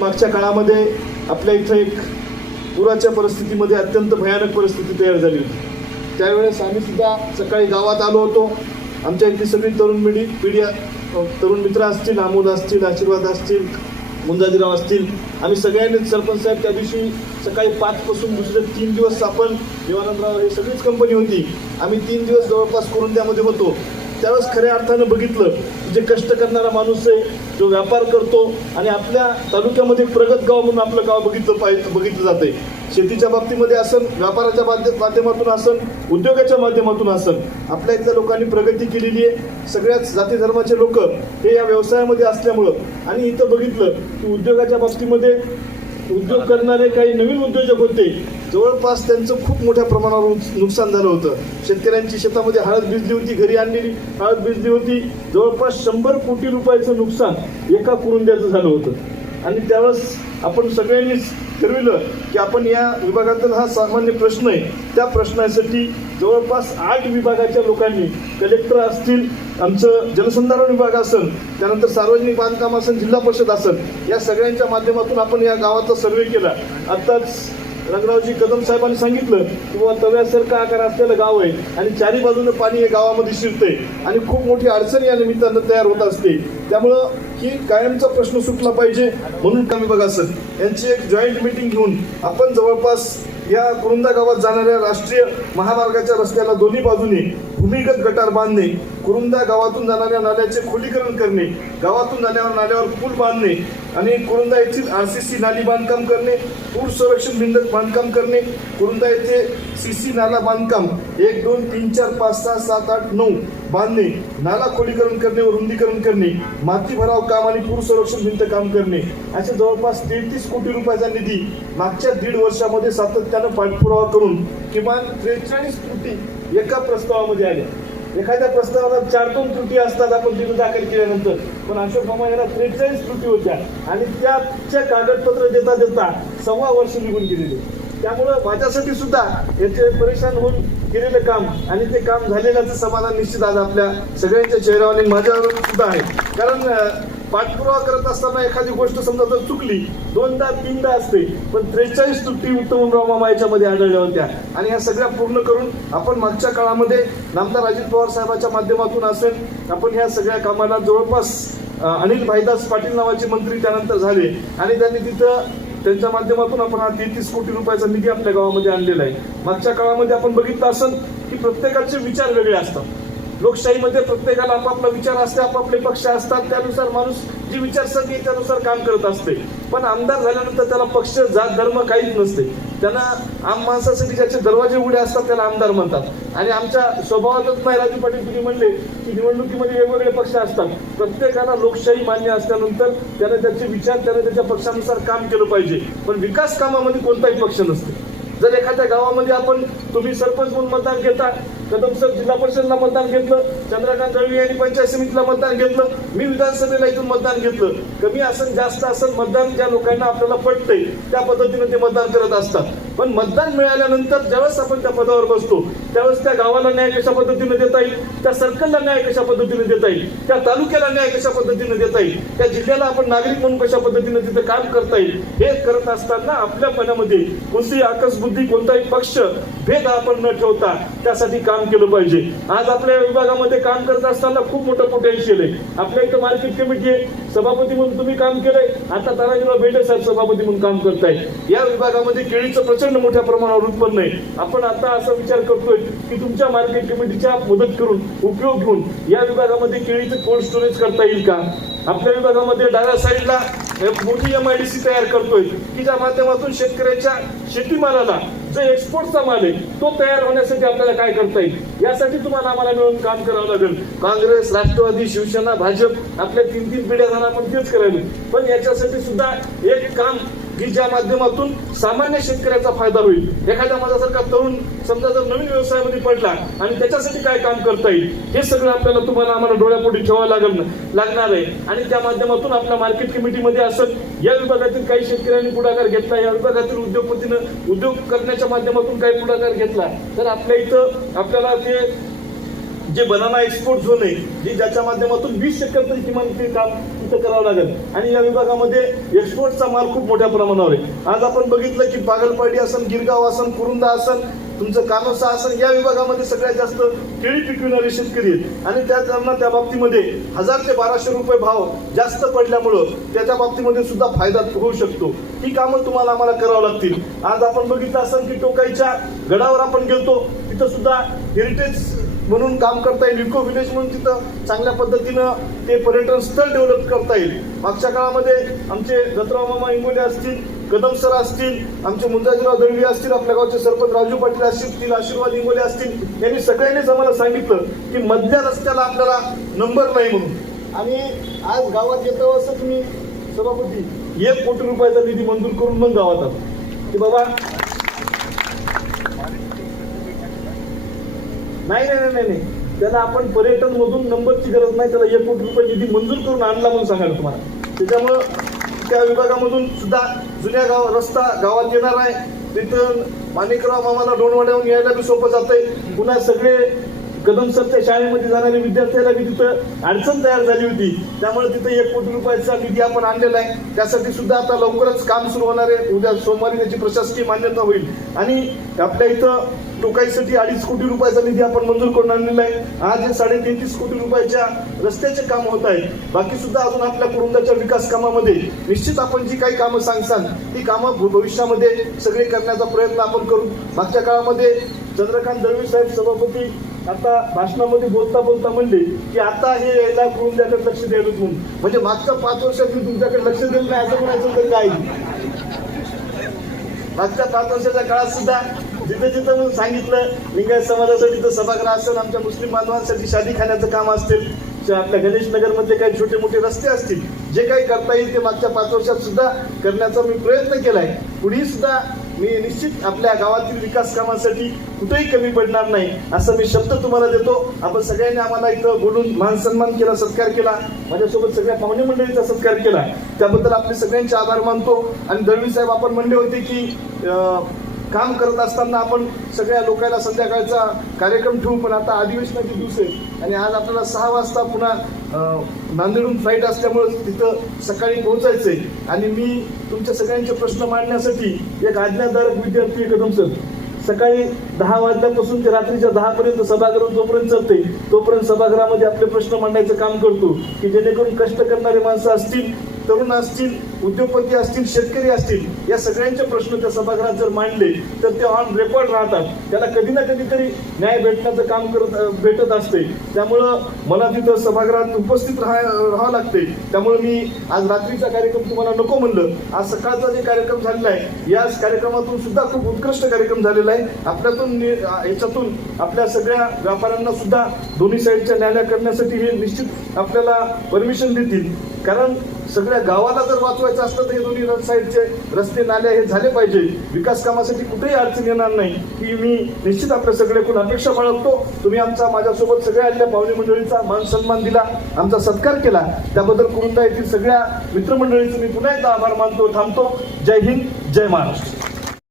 मागच्या काळामध्ये आपल्या इथं एक पुराच्या परिस्थितीमध्ये अत्यंत भयानक परिस्थिती तयार झाली होती. त्यावेळेस आम्ही सुद्धा सकाळी गावात आलो होतो. आमच्या इथली सगळी तरुण पिढी पिढी तरुण मित्र असतील आमोद असतील आशीर्वाद असतील मुंजाजीराव असतील आम्ही सगळ्यांनी सरपंच साहेब त्या दिवशी सकाळी पाचपासून दुसरे तीन दिवस आपण देवानंदराव हे सगळीच कंपनी होती. आम्ही तीन दिवस जवळपास करून त्यामध्ये होतो. त्यावेळेस खऱ्या अर्थानं बघितलं जे कष्ट करणारा माणूस आहे जो व्यापार करतो आणि आपल्या तालुक्यामध्ये प्रगत गाव म्हणून आपलं गाव बघितलं पाहिजे बघितलं जाते शेतीच्या बाबतीमध्ये असन व्यापाराच्या माध्यमातून असन उद्योगाच्या माध्यमातून असन आपल्या इथल्या लोकांनी प्रगती केलेली आहे. सगळ्याच जाती धर्माचे लोक हे या व्यवसायामध्ये असल्यामुळं आणि इथं बघितलं की उद्योगाच्या बाबतीमध्ये उद्योग करणारे काही नवीन उद्योजक होते. जवळपास त्यांचं खूप मोठ्या प्रमाणावर नुकसान झालं होतं. शेतकऱ्यांची शेतामध्ये हळद भिजली होती घरी आणलेली हळद भिजली होती. जवळपास शंभर कोटी रुपयाचं नुकसान एका कुरुंद्याचं झालं होतं. आणि त्यावेळेस आपण सगळ्यांनीच ठरविलं की आपण या विभागातील हा सामान्य प्रश्न आहे. त्या प्रश्नासाठी जवळपास आठ विभागाच्या लोकांनी कलेक्टर असतील आमचं जलसंधारण विभाग असेल त्यानंतर सार्वजनिक बांधकाम असेल जिल्हा परिषद असेल या सगळ्यांच्या माध्यमातून आपण या गावाचा सर्वे केला. आत्ताच रंगरावजी कदम साहेबांनी सांगितलं की बाबा तव्यासारखा आकार असलेलं गाव आहे आणि चारी बाजूने पाणी हे गावामध्ये शिरते आणि खूप मोठी अडचण या निमित्तानं तयार होत असते. त्यामुळं ही कायमचा प्रश्न सुटला पाहिजे म्हणून कमी बघा सर यांची एक जॉईंट मिटिंग घेऊन आपण जवळपास या कुरुंदा गावात जाणाऱ्या राष्ट्रीय महामार्गाच्या रस्त्याला दोन्ही बाजूने भूमिगत गटार बांधणे कुरुंदा गावातून जाणाऱ्या नाल्याचे खोलीकरण करणे गावातून जाणाऱ्या नाल्यावर पूल बांधणे आणि कुरुंदा येथील आर सी सी नाली बांधकाम करणे पूर संरक्षण भिंत बांधकाम करणे कुरुंदा येथे सी सी नाला बांधकाम एक दोन तीन चार पाच सहा सात आठ नऊ बांधणे नाला खोलीकरण करणे व रुंदीकरण करणे माती भराव काम आणि पूर संरक्षण भिंत काम करणे. असे जवळपास तेहतीस कोटी रुपयाचा निधी मागच्या दीड वर्षामध्ये सातत्याने पाठपुरावा करून किमान त्रेचाळीस त्रुटी एका प्रस्तावामध्ये आल्या. एखाद्या प्रस्तावाला चार दोन त्रुटी असतात आपण तिथे दाखल केल्यानंतर. पण अशोक मामा यांना त्रेचाळीस त्रुटी होत्या आणि त्याच्या कागदपत्र देता देता सव्वा वर्ष निघून गेलेले. त्यामुळं माझ्यासाठी सुद्धा याचे परेशान होऊन केलेलं काम आणि ते काम झालेल्याचं समाधान निश्चित आज आपल्या सगळ्यांच्या चेहऱ्यावर आणि माझ्यावर सुद्धा आहे. कारण पाठपुरावा करत असताना एखादी गोष्ट समजा जर चुकली दोनदा तीनदा असते पण त्रेचाळीस त्रुटी उत्तमराव मामा याच्यामध्ये आढळल्या होत्या. आणि ह्या सगळ्या पूर्ण करून आपण मागच्या काळामध्ये नामदार अजित पवार साहेबाच्या माध्यमातून असेल आपण ह्या सगळ्या कामाला जवळपास अनिल भाईदास पाटील नावाचे मंत्री त्यानंतर झाले. आणि त्यांनी तिथं त्यांच्या माध्यमातून आपण हा तेहतीस कोटी रुपयाचा निधी आपल्या गावामध्ये आणलेला आहे. मागच्या काळामध्ये आपण बघितलं असेल की प्रत्येकाचे विचार वेगळे असतात. लोकशाहीमध्ये प्रत्येकाला आपापला विचार असते आपापले पक्ष असतात त्यानुसार माणूस जी विचारसरणी आहे त्यानुसार काम करत असते. पण आमदार झाल्यानंतर त्याला पक्ष जात धर्म काहीच नसते. त्यांना आम माणसासाठी ज्याचे दरवाजे उघडे असतात त्याला आमदार म्हणतात. आणि आमच्या स्वभावातच नाही राजू पाटील तुम्ही म्हणले की निवडणुकीमध्ये वेगवेगळे पक्ष असतात. प्रत्येकाला लोकशाही मान्य असल्यानंतर त्याने त्याचे विचार त्याने त्याच्या पक्षानुसार काम केलं पाहिजे. पण विकास कामामध्ये कोणताही पक्ष नसते. जर एखाद्या गावामध्ये आपण तुम्ही सरपंच म्हणून मतदान घेता कदम सर जिल्हा परिषदला मतदान घेतलं चंद्रकांत दळवी यांनी पंचायत समितीला मतदान घेतलं मी विधानसभेला इथून मतदान घेतलं. कमी असन जास्त असन मतदान ज्या लोकांना आपल्याला पटतंय त्या पद्धतीने ते मतदान करत असतात. पण मतदान मिळाल्यानंतर ज्यावेळेस आपण त्या पदावर बसतो त्यावेळेस त्या गावाला न्याय कशा पद्धतीने देता येईल त्या सर्कलला न्याय कशा पद्धतीने देता येईल त्या तालुक्याला न्याय कशा पद्धतीने देता येईल त्या जिल्ह्याला आपण नागरिक म्हणून कशा पद्धतीने तिथे काम करता येईल हे करत असताना आपल्या मनामध्ये कोणतीही आकसबुद्धी कोणताही पक्ष भेद आपण न ठेवता त्यासाठी काम केलं पाहिजे. आज आपल्या विभागामध्ये काम करत असताना खूप मोठं पोटेन्शियल आहे. आपल्या इथं मार्केट कमिटी आहे. सभापती म्हणून तुम्ही काम केलंय. आता तानाजीराव बेटे साहेब सभापती म्हणून काम करताय या विभागामध्ये केळीचं प्रचंड मोठ्या प्रमाणावर उत्पन्न आहे. आपण आता असा विचार करतोय की तुमच्या मार्केट कमिटीच्या मदत करून उपयोग घेऊन या विभागामध्ये केळीचं कोल्ड स्टोरेज करता येईल का? आपल्या विभागामध्ये डाव्या साईडला मोठी एम आय डी सी तयार करतोय. की ज्या माध्यमातून शेतकऱ्याच्या शेतीमालाला जो एक्सपोर्टचा माल आहे तो तयार होण्यासाठी आपल्याला काय करता येईल? यासाठी तुम्हाला आम्हाला मिळून काम करावं लागेल. काँग्रेस राष्ट्रवादी शिवसेना भाजप आपल्या तीन तीन पिढ्या झाला आपण तेच करायला. पण याच्यासाठी सुद्धा एक काम की ज्या माध्यमातून सामान्य शेतकऱ्याचा फायदा होईल. एखाद्या माझ्यासारखा तरुण समजा जर नवीन व्यवसायामध्ये पडला आणि त्याच्यासाठी काय काम करता येईल हे सगळं आपल्याला तुम्हाला आम्हाला डोळ्यापोटी ठेवावं लागल लागणार आहे. आणि त्या माध्यमातून आपल्या मार्केट कमिटीमध्ये असत या विभागातील काही शेतकऱ्यांनी पुढाकार घेतला या विभागातील उद्योगपतीनं उद्योग करण्याच्या माध्यमातून काही पुढाकार घेतला तर आपल्या इथं आपल्याला ते जे बनाना एक्सपोर्ट झोन आहे जे ज्याच्या माध्यमातून वीस एकर तरी किमान ते काम तिथं करावं लागेल. आणि या विभागामध्ये एक्सपोर्टचा माल खूप मोठ्या प्रमाणावर आहे. आज आपण बघितलं की पागलपाडी असन गिरगाव असन कुरुंदा असन तुमचं कानोसा असन या विभागामध्ये सगळ्यात जास्त केळी पिकविणारे शेतकरी आहेत. आणि त्या त्यांना त्या बाबतीमध्ये हजार ते बाराशे रुपये भाव जास्त पडल्यामुळं त्याच्या बाबतीमध्ये सुद्धा फायदा होऊ शकतो. ही कामं तुम्हाला आम्हाला करावं लागतील. आज आपण बघितलं असेल की टोकाईच्या गडावर आपण गेलतो तिथं सुद्धा हेरिटेज म्हणून काम करता येईल. इको विलेज म्हणून तिथं चांगल्या पद्धतीनं ते पर्यटन स्थळ डेव्हलप करता येईल. मागच्या काळामध्ये आमचे दत्तराव मामा इंगोले असतील कदम सर असतील आमचे मुंजाजीराव दळवी असतील आपल्या गावचे सरपंच राजू पाटील असतील आशीर्वाद इंगोले असतील यांनी सगळ्यांनीच आम्हाला सांगितलं की मधल्या रस्त्याला आपल्याला नंबर नाही म्हणून. आणि आज गावात येतो असं तुम्ही सभापती एक कोटी रुपयाचा निधी मंजूर करून मग गावात आलो. की बाबा नाही नाही नाही, नाही नाही त्याला आपण पर्यटन मधून नंबरची गरज नाही त्याला एक कोटी रुपये निधी मंजूर करून आणला म्हणून सांगायला तुम्हाला. त्याच्यामुळं त्या विभागामधून सुद्धा जुन्या गाव रस्ता गावात येणार आहे. तिथून माणिकराव मामाला डोणवाड्याहून यायला बी सोपं जातंय. पुन्हा सगळे कदम सरच्या शाळेमध्ये जाणाऱ्या विद्यार्थ्याला बी तिथं अडचण तयार झाली होती. त्यामुळे तिथं एक कोटी रुपयाचा निधी आपण आणलेला आहे. त्यासाठी सुद्धा आता लवकरच काम सुरू होणार आहे. उद्या सोमवारी त्याची प्रशासकीय मान्यता होईल. आणि आपल्या इथं टोकाईसाठी अडीच कोटी रुपयाचा निधी आपण मंजूर करून आणलेला आहे. आज हे साडे तेहतीस कोटी रुपयाच्या रस्त्याचे काम होत आहे बाकी सुद्धा अजून आपल्या कुरुंदाच्या विकास कामामध्ये निश्चित आपण जी काही कामं सांगसाल ती कामं भविष्यामध्ये सगळे करण्याचा प्रयत्न आपण करू. मागच्या काळामध्ये चंद्रकांत दळवी साहेब सभापती आता भाषणामध्ये बोलता बोलता म्हणले की आता हे यायला कुरुंद्याकडे लक्ष द्यायला म्हणून म्हणजे मागच्या पाच वर्षात मी तुमच्याकडे लक्ष दिलं नाही असं म्हणायचं तर काय? मागच्या पाच वर्षाच्या काळात सुद्धा जिथे जिथं म्हणून सांगितलं लिंगायत समाजासाठी तर सभागृह असेल आमच्या मुस्लिम बांधवांसाठी शादी खाण्याचं काम असेल आपल्या गणेश नगरमध्ये काही छोटे मोठे रस्ते असतील जे काही करता येईल ते मागच्या पाच वर्षात सुद्धा करण्याचा मी प्रयत्न केलाय. पुढेही सुद्धा मी निश्चित आपल्या गावातील विकास कामासाठी कुठेही कमी पडणार नाही असं मी शब्द तुम्हाला देतो. आपण सगळ्यांनी आम्हाला इथं बोलून मान सन्मान केला सत्कार केला. माझ्यासोबत सगळ्या पाहुणे मंडळीचा सत्कार केला. त्याबद्दल आपले सगळ्यांचे आभार मानतो. आणि दळवी साहेब आपण म्हणले होते की काम करत असताना आपण सगळ्या लोकांना संध्याकाळचा कार्यक्रम ठेवू पण आता अधिवेशनाचे दिवस आहे आणि आज आपल्याला सहा वाजता पुन्हा नांदेडहून फ्लाईट असल्यामुळं तिथं सकाळी पोहोचायचं आहे आणि मी तुमच्या सगळ्यांचे प्रश्न मांडण्यासाठी एक आज्ञाधारक विद्यार्थी कदम सर. सकाळी दहा वाजल्यापासून ते रात्रीच्या दहापर्यंत सभागृह जोपर्यंत चालते तोपर्यंत सभागृहामध्ये आपले प्रश्न मांडायचं काम करतो की जेणेकरून कष्ट करणारे माणसं असतील तरुण असतील उद्योगपती असतील शेतकरी असतील या सगळ्यांचे प्रश्न त्या सभागृहात जर मांडले तर ते ऑन रेकॉर्ड राहतात. त्याला कधी ना कधीतरी न्याय भेटण्याचं काम करत भेटत असते. त्यामुळं मला तिथं सभागृहात उपस्थित राहा राहावं लागते. त्यामुळे मी आज रात्रीचा कार्यक्रम तुम्हाला नको म्हणलं. आज सकाळचा जे कार्यक्रम झालेला आहे या कार्यक्रमातून सुद्धा खूप उत्कृष्ट कार्यक्रम झालेला आहे. आपल्यातून नि- याच्यातून आपल्या सगळ्या व्यापाऱ्यांना सुद्धा दोन्ही साईडच्या न्यायालय करण्यासाठी हे निश्चित आपल्याला परमिशन देतील. कारण सगळ्या गावाला जर वाचवायचं असतं तर हे दोन्ही र- साईडचे रस्ते नाल्या हे झाले पाहिजे. विकास कामासाठी कुठेही अडचण येणार नाही. ही मी निश्चित आपल्या सगळ्याकडून अपेक्षा बाळगतो. तुम्ही आमचा माझ्यासोबत सगळ्या आलेल्या पाहुणे मंडळीचा मान सन्मान दिला आमचा सत्कार केला. त्याबद्दल कुरुंदा येथील सगळ्या मित्रमंडळीचं मी पुन्हा एकदा आभार मानतो थांबतो. जय हिंद जय महाराष्ट्र.